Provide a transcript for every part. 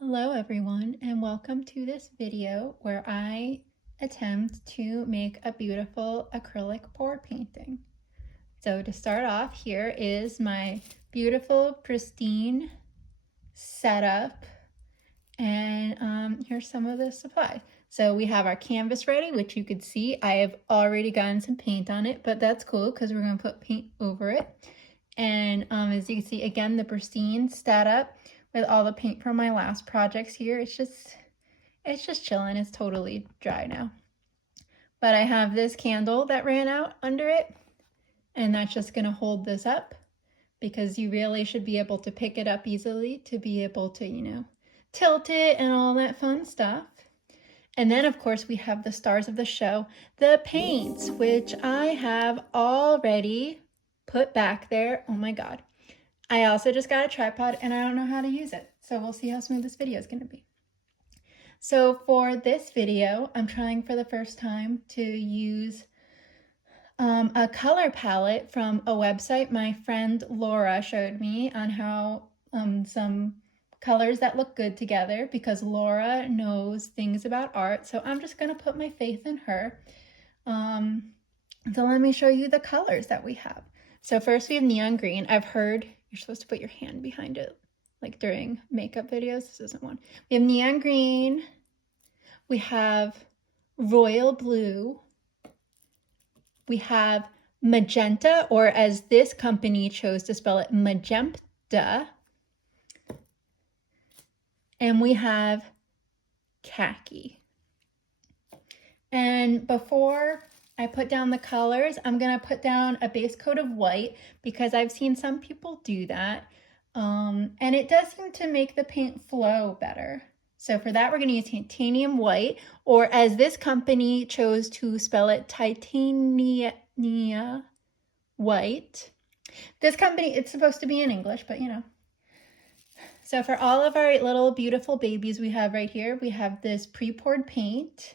Hello everyone, and welcome to this video where I attempt to make a beautiful acrylic pour painting. So to start off, here is my beautiful pristine setup, and here's some of the supply. So we have our canvas ready, which you could see I have already gotten some paint on it, but that's cool because we're going to put paint over it. And as you can see, again, the pristine setup with all the paint from my last projects here. It's just chilling. It's totally dry now. But I have this candle that ran out under it, and that's just gonna hold this up because you really should be able to pick it up easily to be able to, tilt it and all that fun stuff. And then of course we have the stars of the show, the paints, which I have already put back there. Oh my God. I also just got a tripod and I don't know how to use it. So we'll see how smooth this video is going to be. So for this video, I'm trying for the first time to use a color palette from a website my friend Laura showed me on how some colors that look good together, because Laura knows things about art. So I'm just going to put my faith in her. So let me show you the colors that we have. So first we have neon green. I've heard you're supposed to put your hand behind it, like during makeup videos. This isn't one. We have neon green. We have royal blue. We have magenta, or as this company chose to spell it, magenta. And we have khaki. And before I put down the colors, I'm going to put down a base coat of white because I've seen some people do that. And it does seem to make the paint flow better. So for that, we're going to use titanium white, or as this company chose to spell it, titania white. This company, it's supposed to be in English, but So for all of our little beautiful babies we have right here, we have this pre-poured paint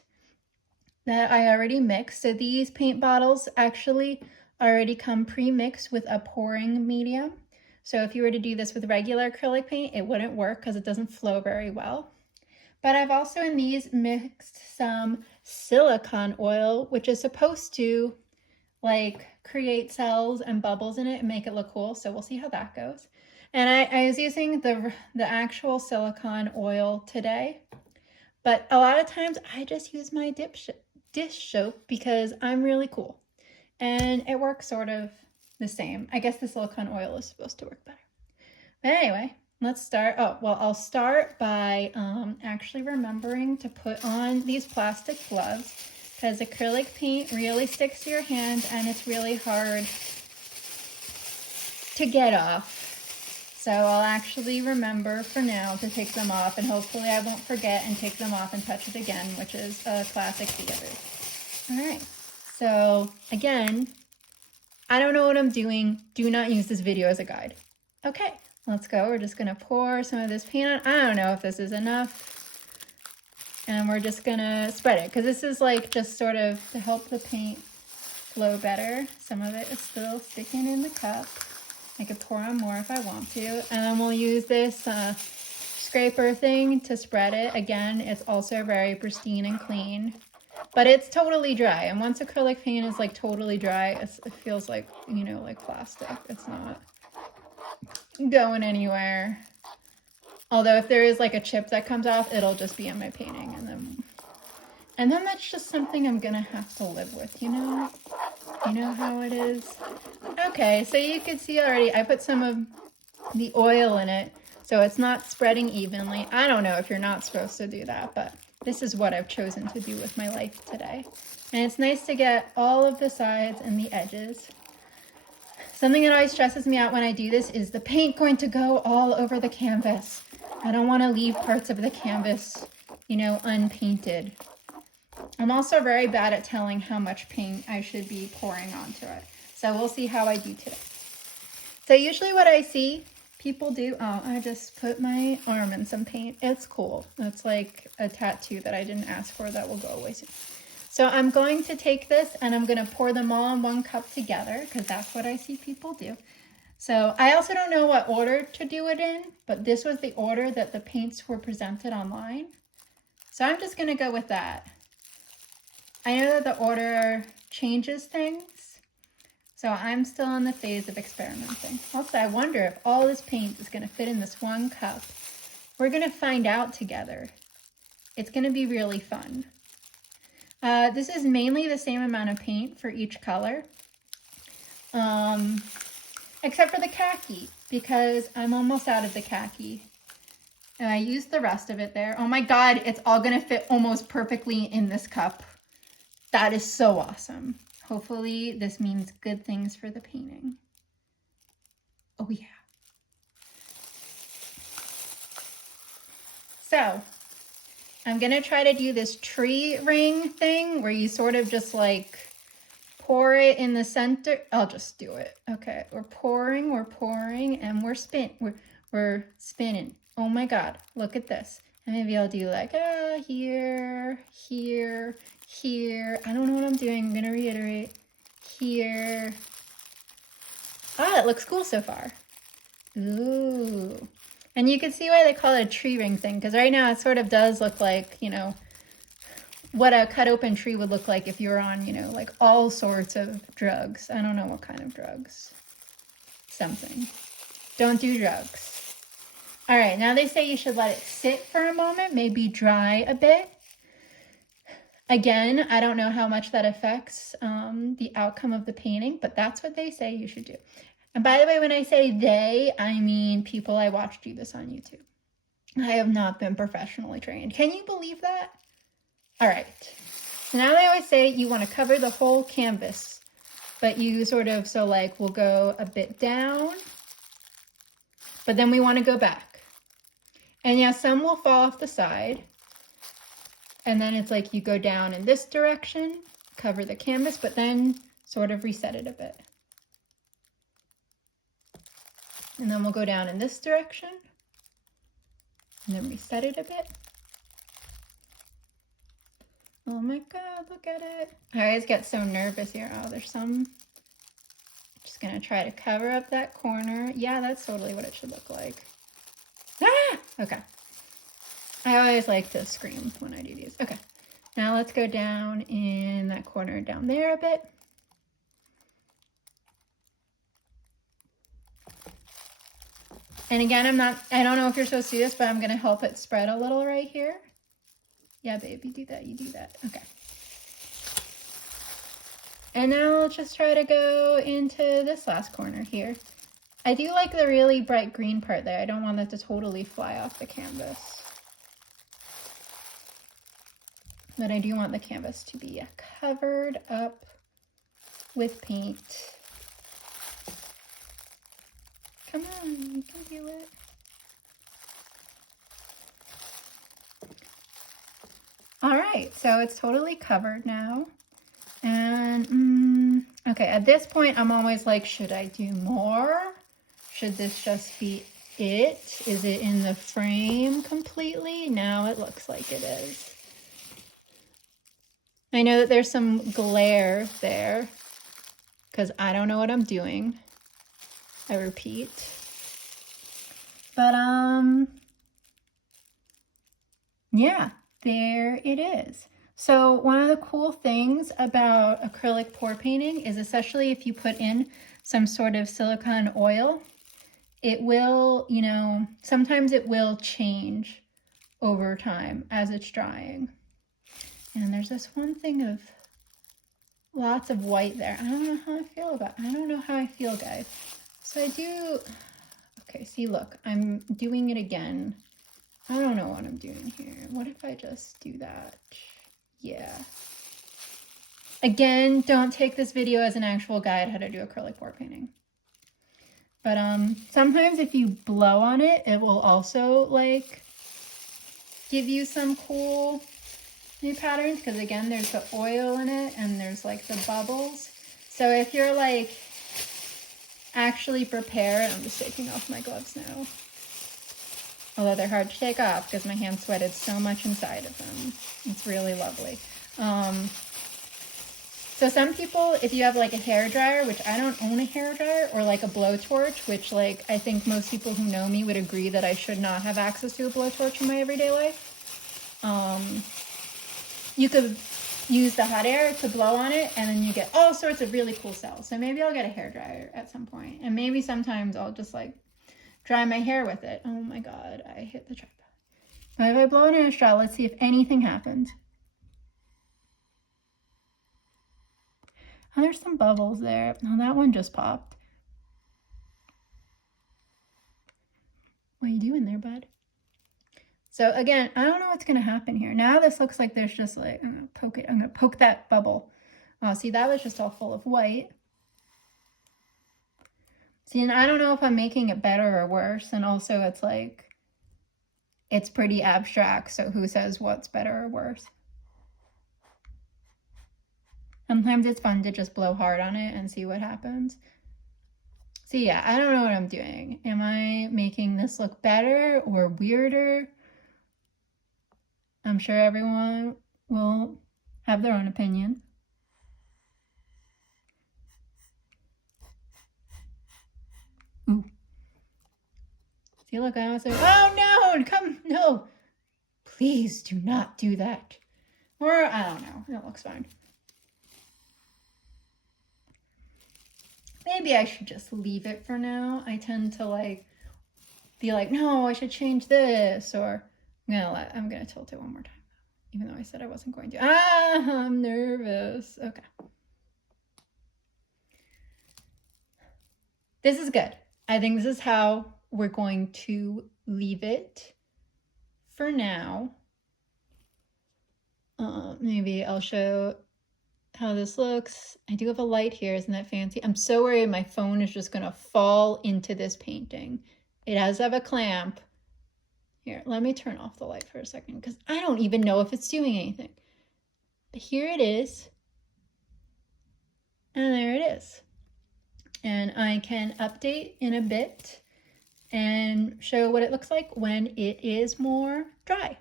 that I already mixed. So these paint bottles actually already come pre-mixed with a pouring medium. So if you were to do this with regular acrylic paint, it wouldn't work because it doesn't flow very well. But I've also in these mixed some silicone oil, which is supposed to like create cells and bubbles in it and make it look cool. So we'll see how that goes. And I was using the actual silicone oil today, but a lot of times I just use my dish soap because I'm really cool, and it works sort of the same. I guess the silicone oil is supposed to work better. But anyway, let's start. Oh, well, I'll start by actually remembering to put on these plastic gloves because acrylic paint really sticks to your hand and it's really hard to get off. So I'll actually remember for now to take them off, and hopefully I won't forget and take them off and touch it again, which is a classic theater. All right, so again, I don't know what I'm doing. Do not use this video as a guide. Okay, let's go. We're just gonna pour some of this paint on. I don't know if this is enough. And we're just gonna spread it, because this is like just sort of to help the paint flow better. Some of it is still sticking in the cup. I could pour on more if I want to. And then we'll use this scraper thing to spread it. Again, it's also very pristine and clean, but it's totally dry. And once acrylic paint is like totally dry, it feels like, like plastic. It's not going anywhere. Although if there is like a chip that comes off, it'll just be in my painting. And then that's just something I'm gonna have to live with, You know how it is. Okay, so you can see already I put some of the oil in it, so it's not spreading evenly. I don't know if you're not supposed to do that, but this is what I've chosen to do with my life today. And it's nice to get all of the sides and the edges. Something that always stresses me out when I do this is the paint going to go all over the canvas. I don't want to leave parts of the canvas, unpainted. I'm also very bad at telling how much paint I should be pouring onto it. So we'll see how I do today. So usually what I see people do, I just put my arm in some paint. It's cool. It's like a tattoo that I didn't ask for that will go away soon. So I'm going to take this and I'm going to pour them all in one cup together because that's what I see people do. So I also don't know what order to do it in, but this was the order that the paints were presented online. So I'm just gonna go with that. I know that the order changes things, so I'm still in the phase of experimenting. Also, I wonder if all this paint is gonna fit in this one cup. We're gonna find out together. It's gonna be really fun. This is mainly the same amount of paint for each color, except for the khaki, because I'm almost out of the khaki. And I used the rest of it there. Oh my God, it's all gonna fit almost perfectly in this cup. That is so awesome. Hopefully this means good things for the painting. Oh yeah. So I'm gonna try to do this tree ring thing where you sort of just like pour it in the center. I'll just do it. Okay, we're pouring, and we're spinning. Oh my God, look at this. And maybe I'll do like, here, here, here. I don't know what I'm doing. I'm gonna reiterate. Here. Ah, it looks cool so far. Ooh. And you can see why they call it a tree ring thing, because right now it sort of does look like, you know, what a cut open tree would look like if you were on, you know, like all sorts of drugs. I don't know what kind of drugs. Something. Don't do drugs. All right, now they say you should let it sit for a moment, maybe dry a bit. Again, I don't know how much that affects the outcome of the painting, but that's what they say you should do. And by the way, when I say they, I mean people I watched do this on YouTube. I have not been professionally trained. Can you believe that? All right. So now they always say you want to cover the whole canvas, but you sort of, so like we'll go a bit down, but then we want to go back. And yeah, some will fall off the side. And then it's like you go down in this direction, cover the canvas, but then sort of reset it a bit. And then we'll go down in this direction and then reset it a bit. Oh my God, look at it. I always get so nervous here. Oh, there's some. Just gonna try to cover up that corner. Yeah, that's totally what it should look like. Ah! Okay. I always like to scream when I do these. Okay. Now let's go down in that corner down there a bit. And again, I don't know if you're supposed to do this, but I'm gonna help it spread a little right here. Yeah, babe, you do that, you do that. Okay. And now let's just try to go into this last corner here. I do like the really bright green part there. I don't want that to totally fly off the canvas. But I do want the canvas to be covered up with paint. Come on, you can do it. All right, so it's totally covered now. And, okay, at this point, I'm always like, should I do more? Should this just be it? Is it in the frame completely? Now it looks like it is. I know that there's some glare there because I don't know what I'm doing. I repeat. But, yeah, there it is. So one of the cool things about acrylic pour painting is, especially if you put in some sort of silicone oil, it will, you know, sometimes it will change over time as it's drying. And there's this one thing of lots of white there. I don't know how I feel about it. I don't know how I feel, guys. So I do, okay, see, look, I'm doing it again. I don't know what I'm doing here. What if I just do that? Yeah. Again, don't take this video as an actual guide how to do acrylic pour painting. But sometimes if you blow on it, it will also like give you some cool new patterns, because again, there's the oil in it and there's like the bubbles. So if you're like actually prepared, I'm just taking off my gloves now. Although they're hard to take off because my hands sweated so much inside of them. It's really lovely. So So some people, if you have like a hair dryer, which I don't own a hair dryer, or like a blowtorch, which like I think most people who know me would agree that I should not have access to a blowtorch in my everyday life. You could use the hot air to blow on it, and then you get all sorts of really cool cells. So maybe I'll get a hair dryer at some point, and maybe sometimes I'll just like dry my hair with it. Oh my god, I hit the tripod. But if I blow in a straw, let's see if anything happens. Oh, there's some bubbles there. Oh, that one just popped. What are you doing there, bud? So again, I don't know what's gonna happen here. Now this looks like there's just like, I'm gonna poke it. I'm gonna poke that bubble. Oh, see, that was just all full of white. See, and I don't know if I'm making it better or worse. And also it's like, it's pretty abstract. So who says what's better or worse? Sometimes it's fun to just blow hard on it and see what happens. So yeah, I don't know what I'm doing. Am I making this look better or weirder? I'm sure everyone will have their own opinion. Ooh. See, look, I was like, oh no, come, no. Please do not do that. Or, I don't know, it looks fine. Maybe I should just leave it for now. I tend to like, be like, no, I should change this, or I'm gonna tilt it one more time, even though I said I wasn't going to. I'm nervous. Okay. This is good. I think this is how we're going to leave it for now. Maybe I'll show how this looks. I do have a light here. Isn't that fancy? I'm so worried my phone is just gonna fall into this painting. It has to have a clamp. Here, let me turn off the light for a second because I don't even know if it's doing anything. But here it is. And there it is. And I can update in a bit and show what it looks like when it is more dry.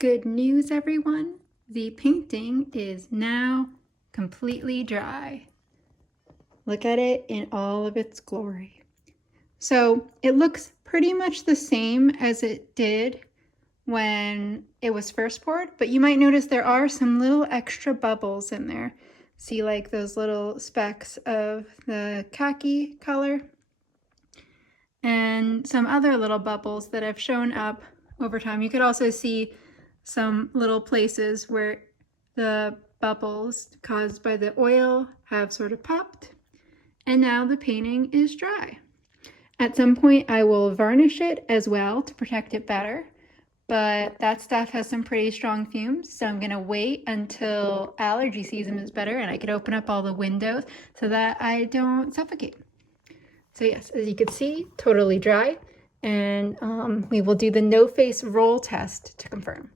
Good news, everyone. The painting is now completely dry. Look at it in all of its glory. So it looks pretty much the same as it did when it was first poured, but you might notice there are some little extra bubbles in there. See, like those little specks of the khaki color and some other little bubbles that have shown up over time. You could also see some little places where the bubbles caused by the oil have sort of popped, and now the painting is dry. At some point I will varnish it as well to protect it better, but that stuff has some pretty strong fumes, so I'm gonna wait until allergy season is better and I can open up all the windows so that I don't suffocate. So yes, as you can see, totally dry, and we will do the no face roll test to confirm.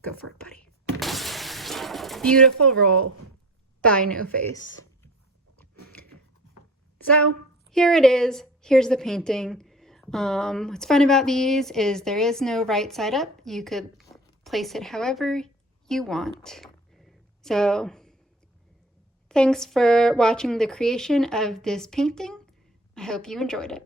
Go for it, buddy. Beautiful roll by No Face. So here it is. Here's the painting. What's fun about these is there is no right side up. You could place it however you want. So thanks for watching the creation of this painting. I hope you enjoyed it.